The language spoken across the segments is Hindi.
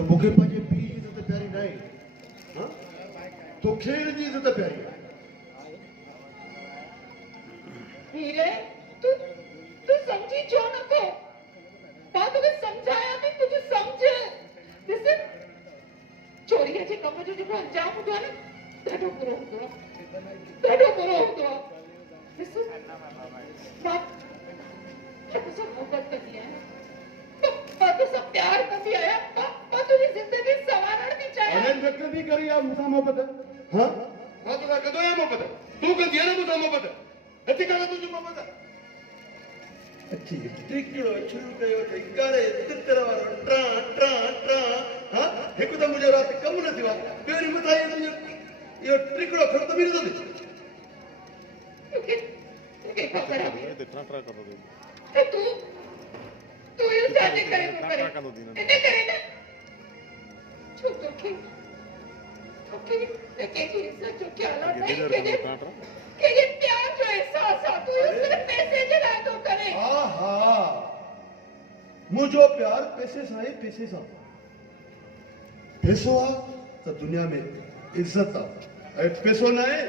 तो मूंखे पंहिंजे पीउ जी इज़त प्यारी न आहे हा तोखे जी इज़त प्यारी आहे हीरे तू तू समझी छो नथो मां तोखे समझाया थी तुझे समझ ॾिस चोरीअ जे कम जो जेको अंजाम हूंदो आहे न ॾाढो बुरो हूंदो आहे ॾाढो बुरो हूंदो आहे ॾिस मां तोसां मोहबत कंदी आहियां मां तोसां प्यार कंदी आहियां मां तुंहिंजी ज़िंदगी संवारण थी चाहियां अनंत व्यक्त बि करी आहे मूंसां मोहबत हा मां तोसां कंदो आहियां मोहबत तूं कंदी आहे न मूंसां मोहबत नथी करे तुंहिंजी मोहबत अच्छी टिकड़ो शुरू कयो अथई करे तितर वारो ट्रा ट्रा ट्रा हा हिकु त मुंहिंजो राति कमु न थियो आहे ॿियो ॾींहुं मथां इहो टिकड़ो खणो त बि नथो थिए तोखे ख़बर आहे ट्रा ट्रा कंदो थी त तूं इहो छाजे करे पियो करे इन करे न छो तोखे कंहिंजी इज़त जो ख़्याल आहे कंहिंजे प्यार जो एहसास आहे तूं इहो सिर्फ़ पैसे जे लाइ थो करे हा हा मुंहिंजो प्यार पैसे सां आहे पैसे सां पैसो आहे त दुनिया में इज़त आहे ऐं पैसो न आहे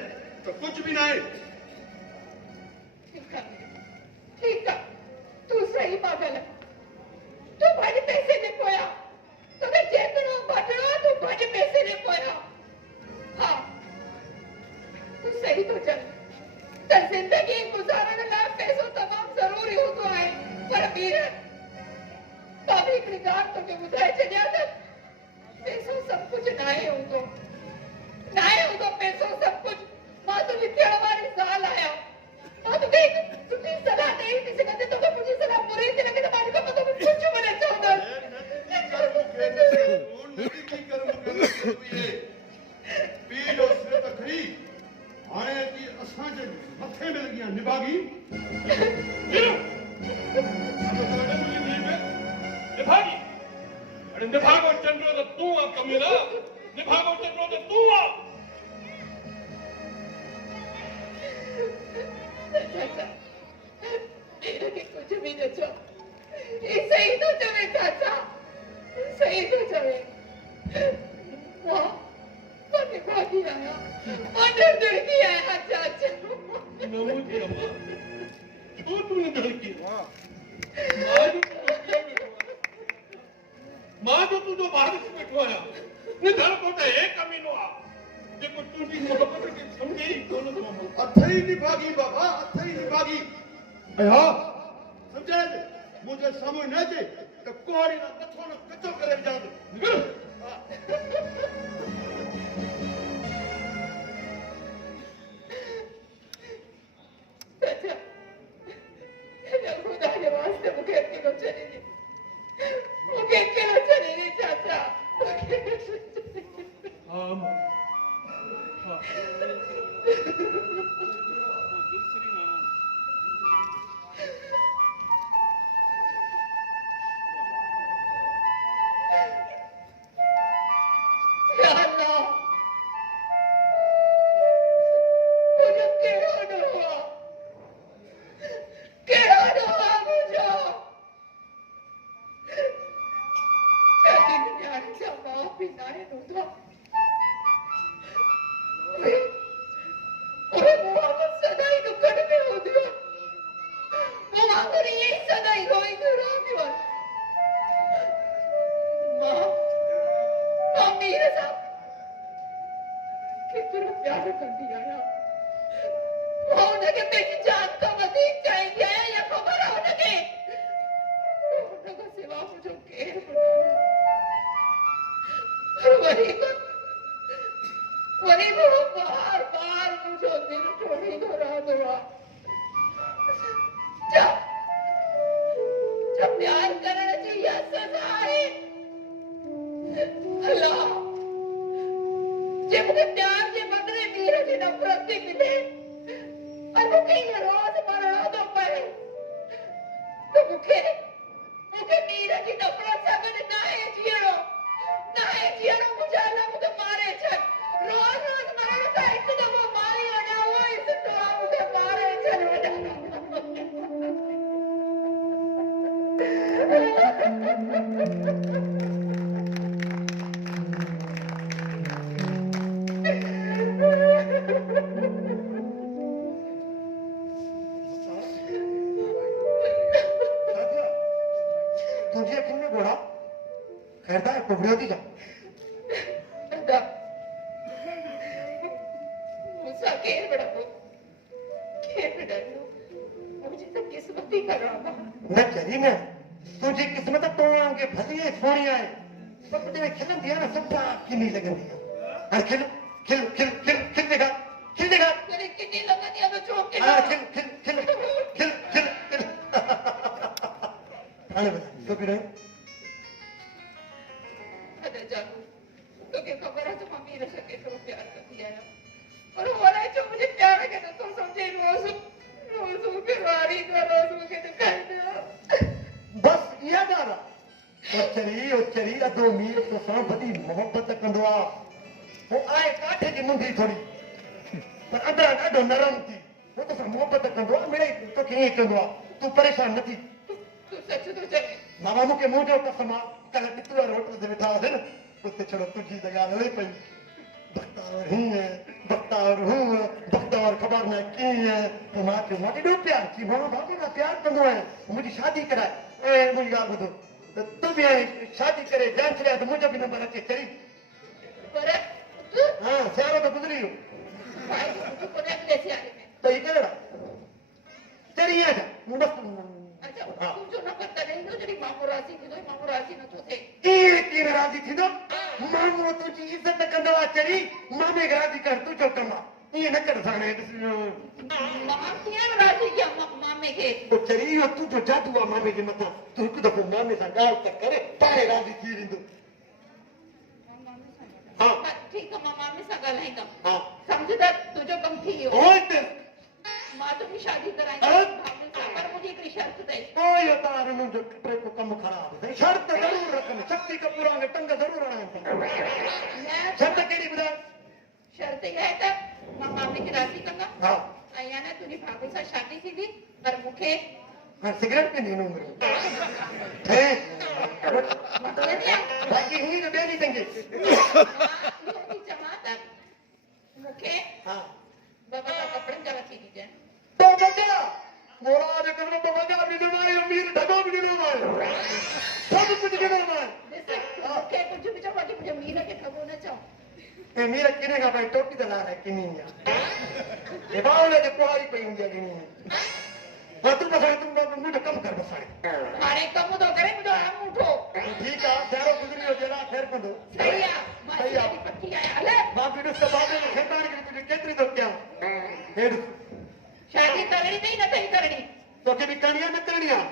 त कुझु बि न आहे ठीक है तू सही पागल है तू भाॼी पैसे जे पोयां तोखे जेतिरो भॼणो तू भाॼी पैसे जे पोयां हा तू सही थो चल त ज़िंदगी गुज़ारण लाइ पैसो तमामु ज़रूरी हूंदो आहे पर वीर मां बि हिकिड़ी ॻाल्हि तोखे ॿुधाए छॾियां त पैसो सभु कुझु न आहे हूंदो पैसो सभु कुझु मां तुंहिंजी थियण वारी ज़ाल आहियां मां तोखे हिकु सुठी सलाह ॾेई थी सघां त तोखे मुंहिंजी सलाह बुरी थी लॻे त मां हिन खां तोखे कुझु बि न चवंदसि पीउ जो सिर त खई हाणे अची असांजे मथे में लॻी आहे निभागी निभागी अरे निभागो चंद्रो त तूं आहे कमीना निभागो चंद्रो त तूं आहे चाचा मेरे के कुछ भी न चो ये सही तो चवे चाचा सही तो चवे वाह मैंने भागी आया अंदर दड़की आया चाचा नमूजी अम्मा क्यों तूने दड़की मां जो तू जो बारिश बैठो आया ने धड़ को त एक कमीनो आ जेको तुंहिंजी मोहबत खे सम्झे ई कोन थो अथई निभागी बाबा अथई निभागी ऐं हा सम्झाए दे मुंहिंजे साम्हूं न अचे त कोड़ी न मथो न कचो करे विझां चाचा ये खुदा के वास्ते मुझे अकेलो चले नहीं मुझे अकेलो चले नहीं चाचा हाँ हाँ या अल्लाह मुझे केड़ा न हुआ मुझे चाची ने न्याणी जा मां भी नाहे नूंदा ओए मोहम्मद सदाई दुखड़ में हो दियो मोहम्मद ये सदाई रोई दियो मां मीर साहब केतिरो प्यार कंदी आहियां मां हुनखे पंहिंजी जान खां वधीक चाहींदी आहियां या ख़बर आहे हुनखे हुन खां सिवा मुंहिंजो केरु बि न वरी बि बार बार मुंहिंजो दिलि टोड़ींदो रहंदो आहे छा प्यार करण जी इहा सज़ा आहे अल्लाह जे मूंखे प्यार जे बदिले वीर जी नफ़रत थी मिले और मूंखे इहो रोज़ मरणो थो पए त मूंखे वीर जी नफ़रत सां गॾु न आहे जीअणो मुंहिंजा अलाह मूंखे मारे छॾ रोज़ मरण खां हिकु दफ़ो मारे वञा उहो ई सुठो आहे मूंखे मारे छॾ वञा किन्ने घोड़ा खैरदा है कुबड़ियों दी जा दा मुझसे केर बड़ा को केर बड़ा मुझे तो किस्मत ही खराब है न चली न तुझी किस्मत तो आगे भली है सोनी आए पर तेरे खिलन दिया ना सब की नहीं लगन दिया और खिल खिल खिल खिल खिल देखा तेरे कितनी लगा दिया तो चौक के हाँ खिल खिल खिल खिल खिल खिल आने बता तो भी रहे अरे जानू तो क्या खबर है तुम अमीर सके तो प्यार कर दिया है और हो रहा है जो मुझे प्यार है तो तुम समझे रोज के वारी का रोज के दिखाई दे बस ये गाना उच्चरी अदो मीर तो सां बड़ी मोहब्बत कंदो आ वो आए काठे जी मुंडी थोड़ी पर अंदर ॾाढो नरम थी वो तो सां मोहब्बत कंदो आ मिड़ई तो कीअं कंदो आ तू परेशान न थी तू सच तो चले मामा मूंखे मुंहुं जो कसम आ कल्ह टिकू वारे होटल ते वेठा हुआसीं न उते छड़ो तुंहिंजी त ॻाल्हि हले पई बख़्तावर हीअं बख़्तावर हूअं बख़्तावर ख़बर न कीअं पोइ मां चयो मां केॾो प्यार की मामा बाबू मां प्यार कंदो आहियां मुंहिंजी शादी कराए ऐं मुंहिंजी ॻाल्हि ॿुधो त तूं बि हाणे शादी करे जान छॾिया त मुंहिंजो बि नंबर अचे चरी पर हा सियारो त गुज़री वियो भाई तू को देख ले सियारे में त ही कहिड़ा चरी आहे बसि अच्छा तू जो न करता नहीं तो जड़ी मामू राशि न तो थे कीअं कीअं राज़ी थींदो माण्हू तुंहिंजी इज़त कंदो आहे चरी मामे खे राज़ी कर तुंहिंजो कमु आहे ईअं न कर साणे मामा किया राशि क्या मामे के पोइ चरी इहो तुंहिंजो जादू आहे मामे जे मथां तूं हिकु दफ़ो मामे सां ॻाल्हि त करे पाणे राज़ी थी वेंदो हाँ। ठीक है मामे सां ॻाल्हाई कम हा समझदा तुझो कम थी वियो ओए ते मां तो भी शादी कराई हाँ। पर मुझे एक शर्त दे कोई तार मुंहिंजो टे को कमु ख़राबु अथई शर्त ज़रूरु रखनि शक्ति कपूर वांगुरु टंग ज़रूरु हणाइनि मैं शर्त कहिड़ी ॿुधाए शर्त ये है त मां मामे की राशि कंगा हा ऐं न तुंहिंजी भाभी सां शादी थींदी पर मूंखे हाणे सिगरेट पींदी हिन उमिरि में बाक़ी हीअं ॿिए ॾींहुं टंगे चवां त मूंखे हा बाबा का कपिड़नि जा वठी ॾिजांइ तो बचा मोरा जे कदम तो वगा बि ॾिनो आहे अमीर ढगो बि ॾिनो आहे सभु कुझु ॾिनो आहे मूंखे कुझु बि चओ बाक़ी मुंहिंजे मीर खे ठगो न चओ ऐं मीर किने खां भाई टोपी त लाराए किनी आहे हे बावले जे कुहाड़ी पई हूंदी आहे किनी हा तूं बस तूं मुंहिंजो कमु कर बस हाणे कमु थो करे मुंहिंजो आम उठो ठीकु आहे सियारो गुज़री वियो जेला ख़ैर कंदो सही आहे मां सही आहे। शादी पकी आहियां हले मां बि ॾिस त बाबे खे खेताणी करे तुंहिंजी केतिरी थो कयां हेॾ शादी करणी अथई न अथई करणी तोखे बि करणी आहे न करणी आहे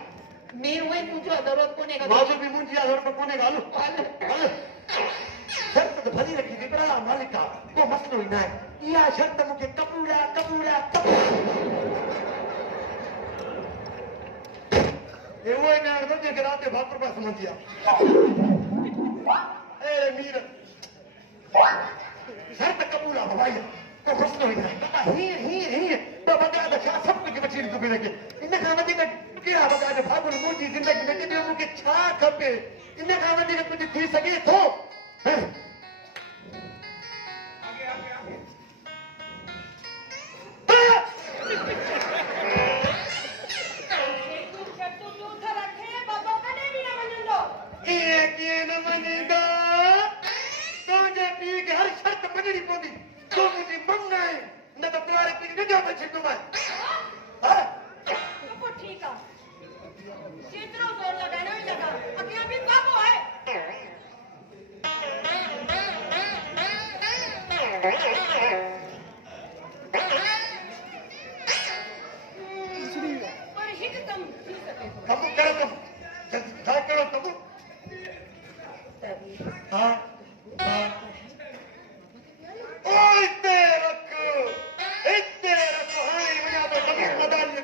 मैं उहे मुंहिंजो ज़रूरत कोन्हे बाजू बि मुंहिंजी आहे ज़रूरत कोन्हे ॻाल्हि हल हल शर्त त भली रखी थी पर मालिका को मसलो ई न आहे इहा शर्त मूंखे कपूर हे उहो ई न हणंदो जंहिंखे राति जो भाकुर पास सम्झी आहे ए मीर शर्त कबूल आहे भाई को मसलो ई न आहे हीअं त वॻा त छा सभु कुझु वठी ॾींदो हिनखे इन खां वधीक कहिड़ा वॻा जो भाकुर मुंहिंजी ज़िंदगी में ॿियो मूंखे छा खपे इन खां वधीक कुझु थी सघे थो कीअं न मञींदो तुंहिंजे पीउ खे हर शर्त मञणी पवंदी तूं मुंहिंजी मङ आहे न त तुंहिंजे पीउ खे ॾिजो छॾींदोमांइ ठीक है केतिरो ज़ोर लॻाइणो ई लॻा अॻियां बि बाबो आहे पर हिकु कमु थी सघे थो कमु कहिड़ो कमु छा कहिड़ो कमु हा ओ हिते रख हाणे वञा थो कमु मैदान में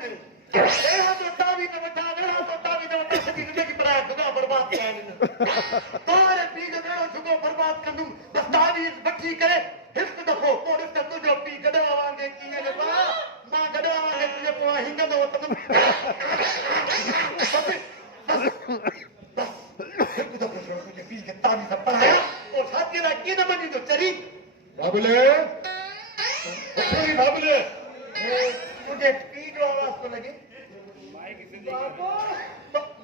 अहिड़ा तो तावी न वठां सॼी ज़िंदगी पराया जुगा बर्बाद कया आहिनि तोरे पीउ जो अहिड़ो जुगो बर्बाद कंदुमि बसि तावीज़ वठी करे हिकु दफ़ो पोइ ॾिस त तुंहिंजो पीउ गॾु आवांगे कीअं लॻो मां गॾु आवांगे तुंहिंजे पोइ हिंगंदो वठंदुमि हिकु दफ़ो तुंहिंजे पीउ खे तावीज़ पढ़ाया पोइ छातीअ लाइ कीअं न मञींदो चरी बाबुले बाबुले तुंहिंजे पीउ जो आवाज़ थो लॻे बाबो बाबू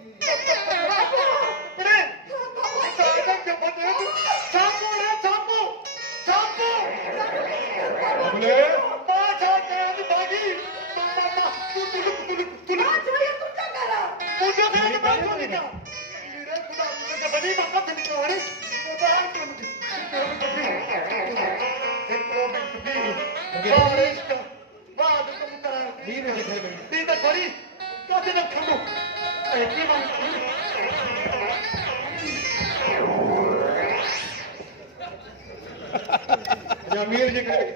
पानी तो बाहर बारिश का बाद तुम करा नीर में दिखाई गई ती तो थोड़ी कैसे न खमो ऐसी बात मीर जी करे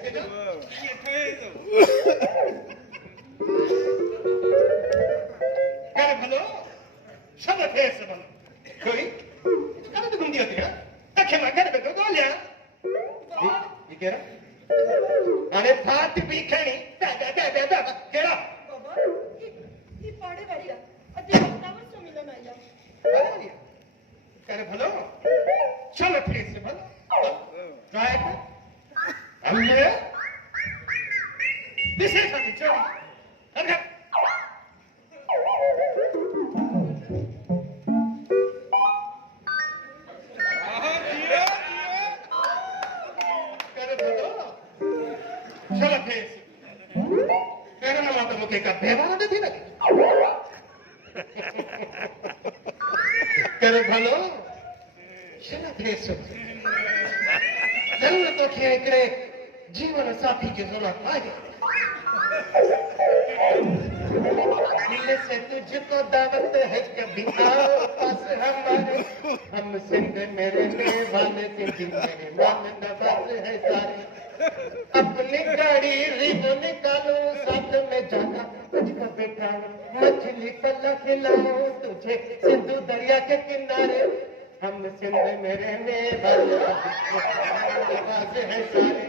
करे भलो सब थे सब कोई कब तो घूमती होती है अखे में घर पे तो गोलियां ये कह रहा अरे फाट भी खणी दादा केड़ा बाबा ही पाड़े वाली अति बतावर सुमिला नाया करे भलो चलो थे से भलो ट्राई कर हमने दिसे खाती चोरी अरे करे भलो चलो थे करे ना माता मुके का बेवारा नहीं लगे करे भलो चलो थे से जरूर तो क्या करे जीवन साथी की जरूरत आएगी दिल से तुझको दावत है कभी आओ पास हमारे हम सिंध मेरे मेवाने के दिन मेरे मान नवाज है सारे अपनी गाड़ी रिबो निकालो साथ में जाना तुझको बेटा मछली कल्ला खिलाओ तुझे सिंधु दरिया के किनारे हम सिंध मेरे मेवाने नवाज है सारे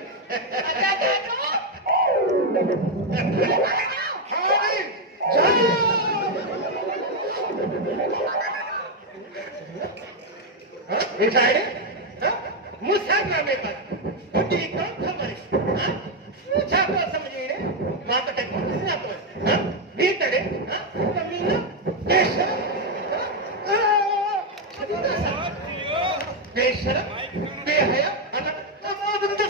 बेचारे मुसाफिर में पर बुद्धि कौन खबर मुझा को समझे रे मां का टक मुझा को भीतरे कमीना बेशरम बेशरम बेहया अन अमोद तो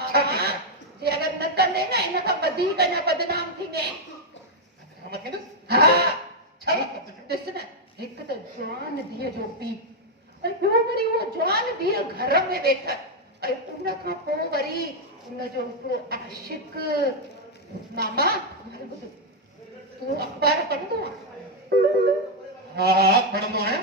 मामा जे अगर न कंदे न इन खां वधीक अञा बदनाम थींदे हम के हा छा ॾिस न हिकु त जवान धीअ जो पीउ ऐं ॿियो वरी उहो जवान धीअ घर में वेठल ऐं उन खां पोइ वरी उन जो हिकिड़ो आशिक मामा तूं अखबार पढ़ंदो आहे हाँ पढ़ंदो आहियां